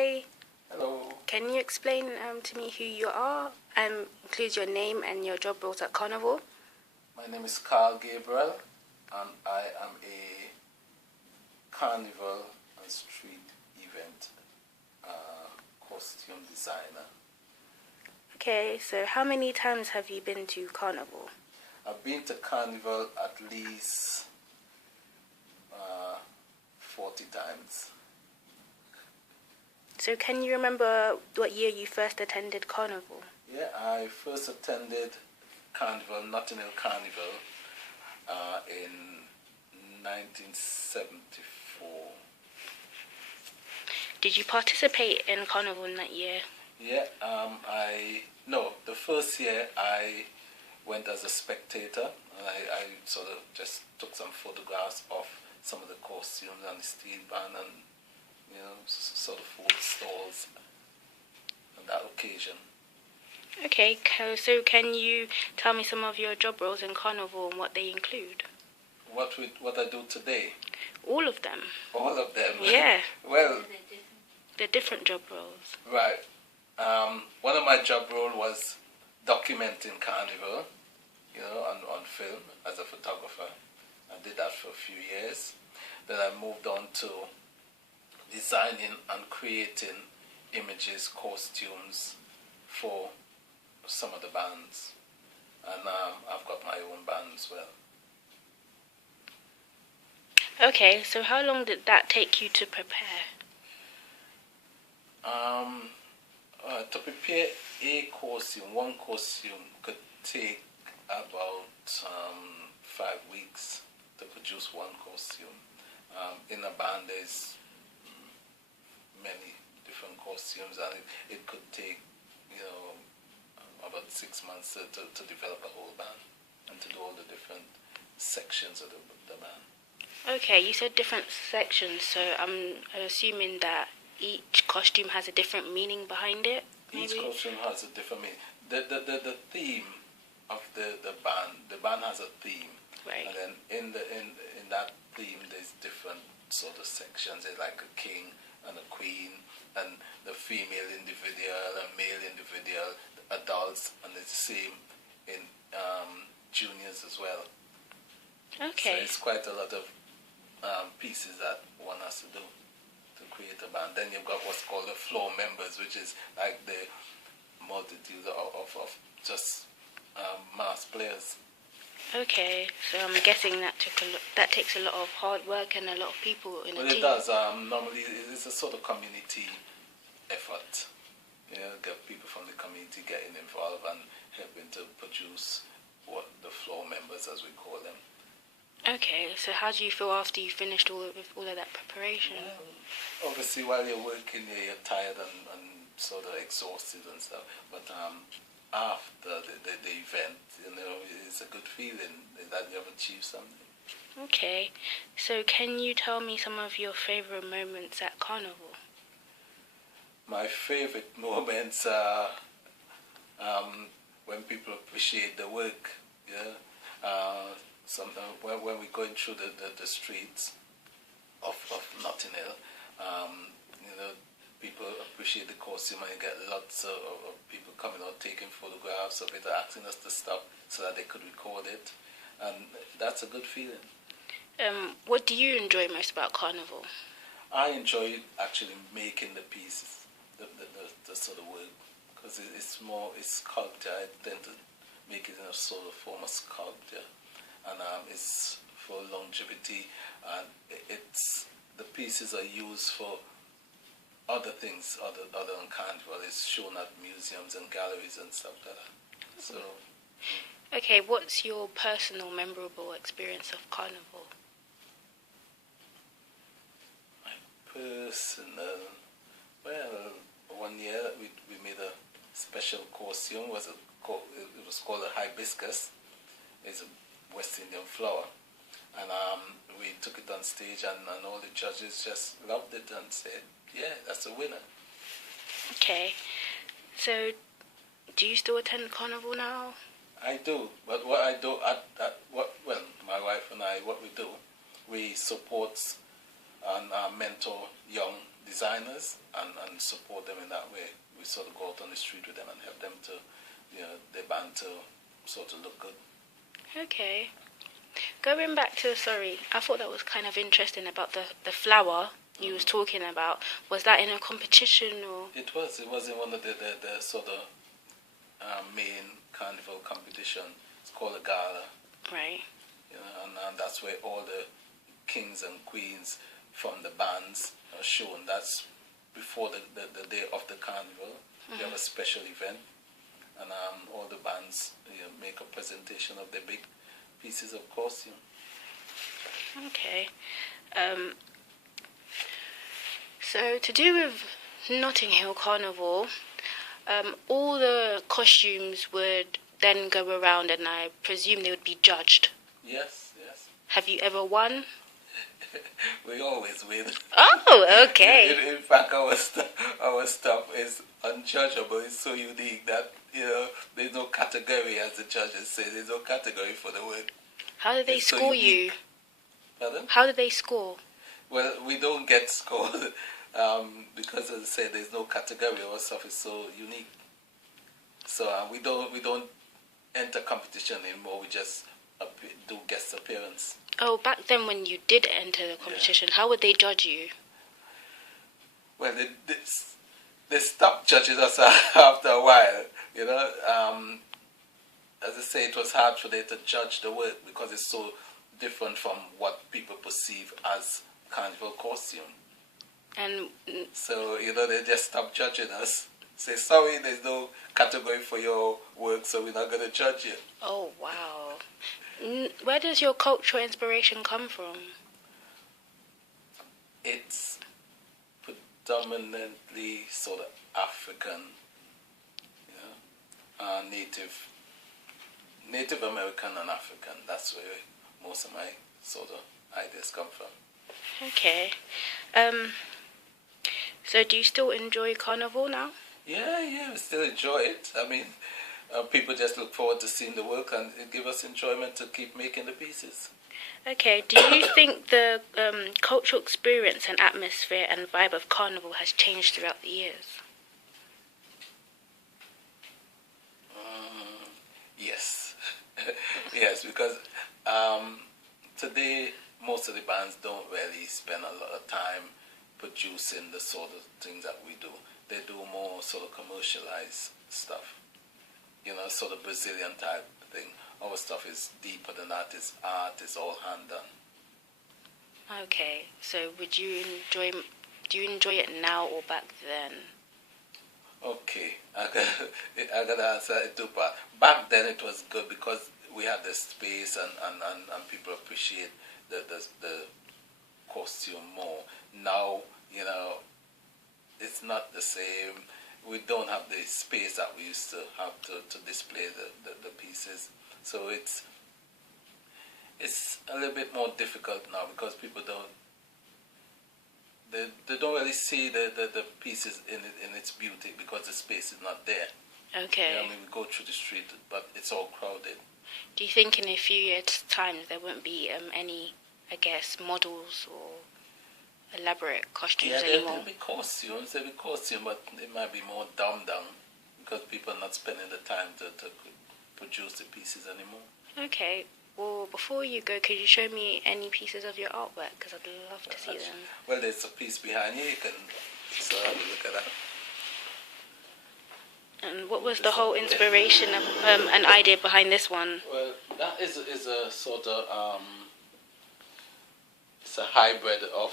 Hi. Hello. Can you explain to me who you are? Include your name and your job roles at Carnival. My name is Gabriel, and I am a carnival and street event costume designer. Okay, so how many times have you been to Carnival? I've been to Carnival at least 40 times. So can you remember what year you first attended Carnival? Yeah, I first attended Carnival, Notting Hill Carnival, in 1974. Did you participate in Carnival in that year? Yeah, the first year I went as a spectator, and I sort of just took some photographs of some of the costumes and the steel band and, sort of food stalls on that occasion. Okay, so can you tell me some of your job roles in Carnival and what they include? What I do today? All of them. All of them? Yeah. Well, they're different job roles. Right. One of my job roles was documenting Carnival, on film as a photographer. I did that for a few years. Then I moved on to designing and creating images, costumes for some of the bands. And I've got my own band as well. Okay, so how long did that take you to prepare? To prepare a costume, one costume could take about 5 weeks to produce one costume. In a band there's many different costumes, and it could take about 6 months to develop a whole band and to do all the different sections of the band. Okay, you said different sections, so I'm assuming that each costume has a different meaning behind it, maybe? Each costume has a different meaning. The theme of the band has a theme. Right. And then in that theme there's different sort of sections. There's like a king and a queen, and the female individual and male individual, the adults, and it's the same in juniors as well. Okay. So it's quite a lot of pieces that one has to do to create a band. Then you've got what's called the floor members, which is like the multitude of just mass players. Okay, so I'm guessing that takes a lot of hard work and a lot of people in a team. Well, it does. Normally, it's a sort of community effort. Get people from the community getting involved and helping to produce what the floor members, as we call them. Okay, so how do you feel after you finished all of that preparation? Well, obviously, while you're working, you're tired and sort of exhausted and stuff. But after the event, it's a good feeling that you have achieved something. Okay, so can you tell me some of your favorite moments at Carnival? My favorite moments are when people appreciate the work. Sometimes when we're going through the streets of Notting Hill, people appreciate the costume, and you get lots of people coming out taking photographs of it, asking us to stop so that they could record it, and that's a good feeling. What do you enjoy most about Carnival? I enjoy actually making the pieces, the sort of work, because it's sculpture. I tend to make it in a sort of form of sculpture, and it's for longevity, and the pieces are used for other things other than Carnival. It's shown at museums and galleries and stuff like that. So. Okay, what's your personal memorable experience of Carnival? My personal, well, one year we made a special costume. It was called a hibiscus. It's a West Indian flower, and we took it on stage, and all the judges just loved it and said, yeah, that's a winner. Okay, so do you still attend Carnival now? I do, but what I do, my wife and I, what we do, we support and mentor young designers and support them in that way. We sort of go out on the street with them and help them to, their band to sort of look good. Okay. Going back to, sorry, I thought that was kind of interesting about the flower you was talking about. Was that in a competition or? It was in one of the sort of main carnival competition. It's called a gala. Right. And that's where all the kings and queens from the bands are shown. That's before the day of the carnival. Mm-hmm. We have a special event, and all the bands make a presentation of their big pieces of costume. Okay. So to do with Notting Hill Carnival, all the costumes would then go around, and I presume they would be judged. Yes. Have you ever won? We always win. Oh, okay. In fact, our stuff is unjudgeable. It's so unique that there's no category, as the judges say. There's no category for the word. How do they score you? Pardon? How do they score? Well, we don't get scored because, as I said, there's no category. Our stuff is so unique. So we don't enter competition anymore. We just do guest appearance. Oh, back then when you did enter the competition, how would they judge you? Well, they stopped judging us after a while. As I say, it was hard for them to judge the work because it's so different from what people perceive as carnival costume. And so, they just stopped judging us. Say, sorry, there's no category for your work, so we're not going to judge you. Oh, wow. Where does your cultural inspiration come from? It's predominantly sort of African, Native American and African. That's where most of my sort of ideas come from. Okay. So do you still enjoy carnival now? Yeah, we still enjoy it. I mean, people just look forward to seeing the work, and it gives us enjoyment to keep making the pieces. Okay, do you think the cultural experience and atmosphere and vibe of carnival has changed throughout the years? Yes. Yes, because today most of the bands don't really spend a lot of time producing the sort of things that we do. They do more sort of commercialized stuff. Sort of Brazilian type thing. Our stuff is deeper than that. It's art. It's all hand done. Okay, so do you enjoy it now or back then? Okay, I got to answer it two parts. Back then it was good because we had the space and people appreciate the costume more. Now, it's not the same. We don't have the space that we used to have to display the pieces. So it's a little bit more difficult now because people don't really see the pieces in its beauty because the space is not there. Okay. We go through the street, but it's all crowded. Do you think in a few years' time there won't be any, I guess, models or elaborate costumes anymore? There'll be costumes, but it might be more dumbed down because people are not spending the time to produce the pieces anymore. Okay. Well, before you go, could you show me any pieces of your artwork? Because I'd love to see them. Well, there's a piece behind you. You can have a look at that. And what was the whole inspiration of an idea behind this one? Well, that is a sort of it's a hybrid of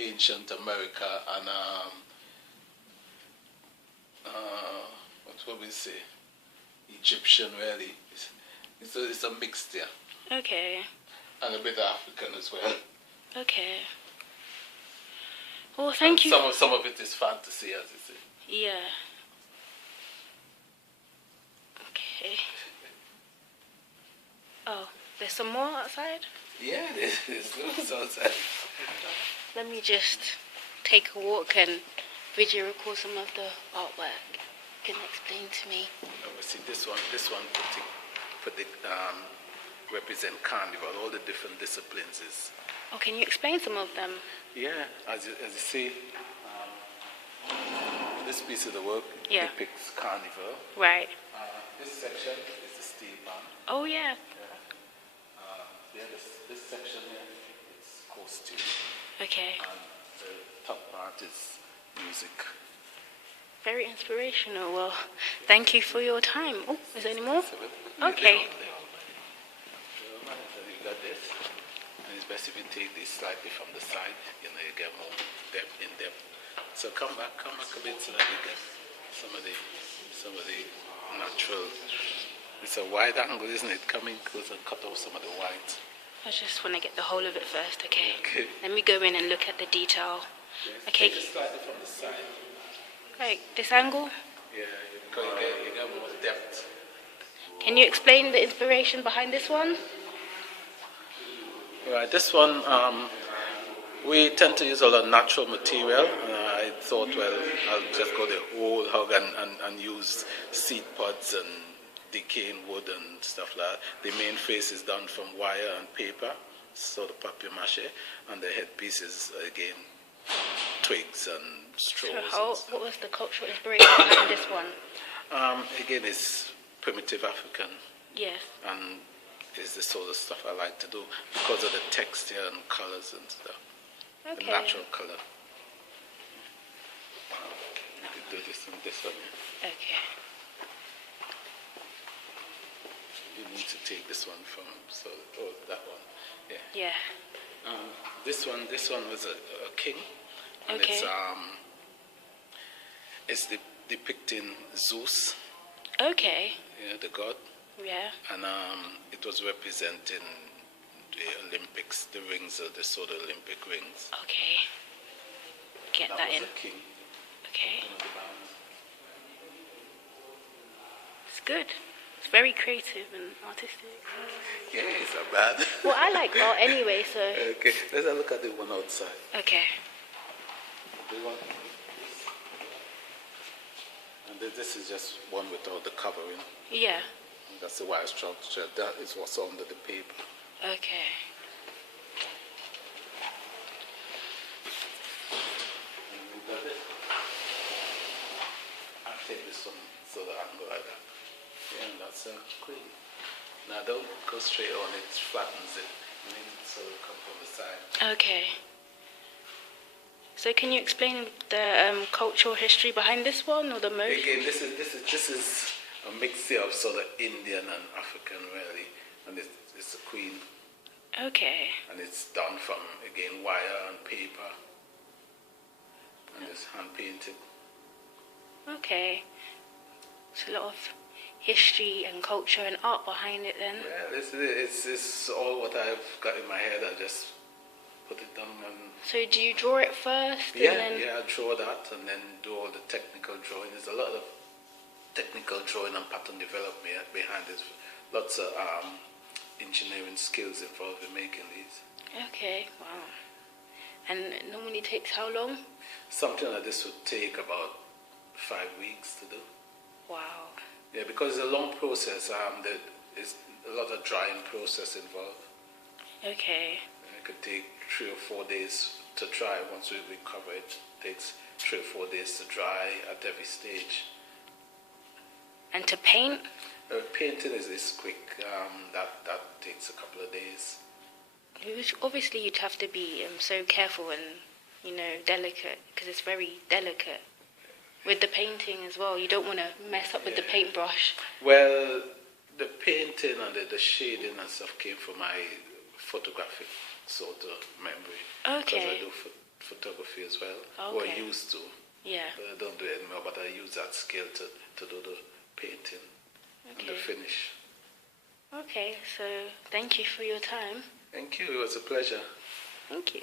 ancient America and what would we say? Egyptian, really. It's a mixture. Okay. And a bit of African as well. Okay. Well, thank you. Some of it is fantasy, as you say. Yeah. Okay. Oh, there's some more outside? Yeah, there's loads outside. Let me just take a walk and video record some of the artwork. You can explain to me. See this one represent carnival, all the different disciplines is. Oh, can you explain some of them? Yeah, as you see, this piece of the work depicts carnival. Right. This section is the steel band. Oh, yeah. This section here is costume. Okay. And the top part is music. Very inspirational. Well, thank you for your time. Oh, is there any more? Okay. You got this. And it's best if you take this slightly from the side, you get more depth in depth. So come back a bit so that you get some of the natural. It's a wide angle, isn't it? Coming close and cut off some of the white. I just want to get the whole of it first, okay? Let me go in and look at the detail. Okay. Take it slightly from the side. Like this angle? Yeah, because you get more depth. Can you explain the inspiration behind this one? Right, this one, we tend to use a lot of natural material. I thought, well, I'll just go the whole hog and use seed pods and decaying wood and stuff like that. The main face is done from wire and paper, sort of papier-mâché, and the headpiece is, again, twigs and straws. So what was the cultural inspiration behind this one? Again, it's primitive African. Yes. And it's the sort of stuff I like to do because of the texture and colors and stuff. Okay. The natural color. You do this and this one. Okay. You need to take this one from that one. Yeah. Yeah. This one was a king, and Okay. it's depicting Zeus. Okay. Yeah, the god. Yeah. And it was representing the Olympics, the rings of the sort of Olympic rings. Okay. Get that was in. The king. Okay. One of the bands. It's good. It's very creative and artistic. Yeah, it's not bad. Well, I like art anyway, so. Okay, let's have a look at the one outside. Okay. The one. And this is just one without the covering. Yeah. That's the wire structure. That is what's under the paper. Okay. And you got it. I'll take this one so that I can go like that. Yeah, and that's queen. Now don't go straight on, it flattens it. You need it so it come from the side. Okay. So can you explain the cultural history behind this one or the most? Again, this is a mixture of sort of Indian and African really, and it's a queen. Okay. And it's done from again wire and paper, and it's hand painted. Okay. It's a lot of history and culture and art behind it then. Well, it's all what I've got in my head. I just put it down and. So do you draw it first? Yeah, and then... I draw that and then do all the technical drawing. There's a lot of technical drawing and pattern development behind this. Lots of engineering skills involved in making these. Okay, wow. And it normally takes how long? Something like this would take about 5 weeks to do. Wow. Yeah, because it's a long process. There's a lot of drying process involved. Okay. It could take 3 or 4 days to dry. Once we recover it, it takes 3 or 4 days to dry at every stage. And to paint? Painting is quick. That takes a couple of days. Obviously, you'd have to be so careful and, delicate, because it's very delicate. With the painting as well, you don't want to mess up with the paintbrush. Well, the painting and the shading and stuff came from my photographic sort of memory. Okay. Because I do photography as well. Okay. Or used to. Yeah. But I don't do it anymore, but I use that skill to do the painting and the finish. Okay, so thank you for your time. Thank you. It was a pleasure. Thank you.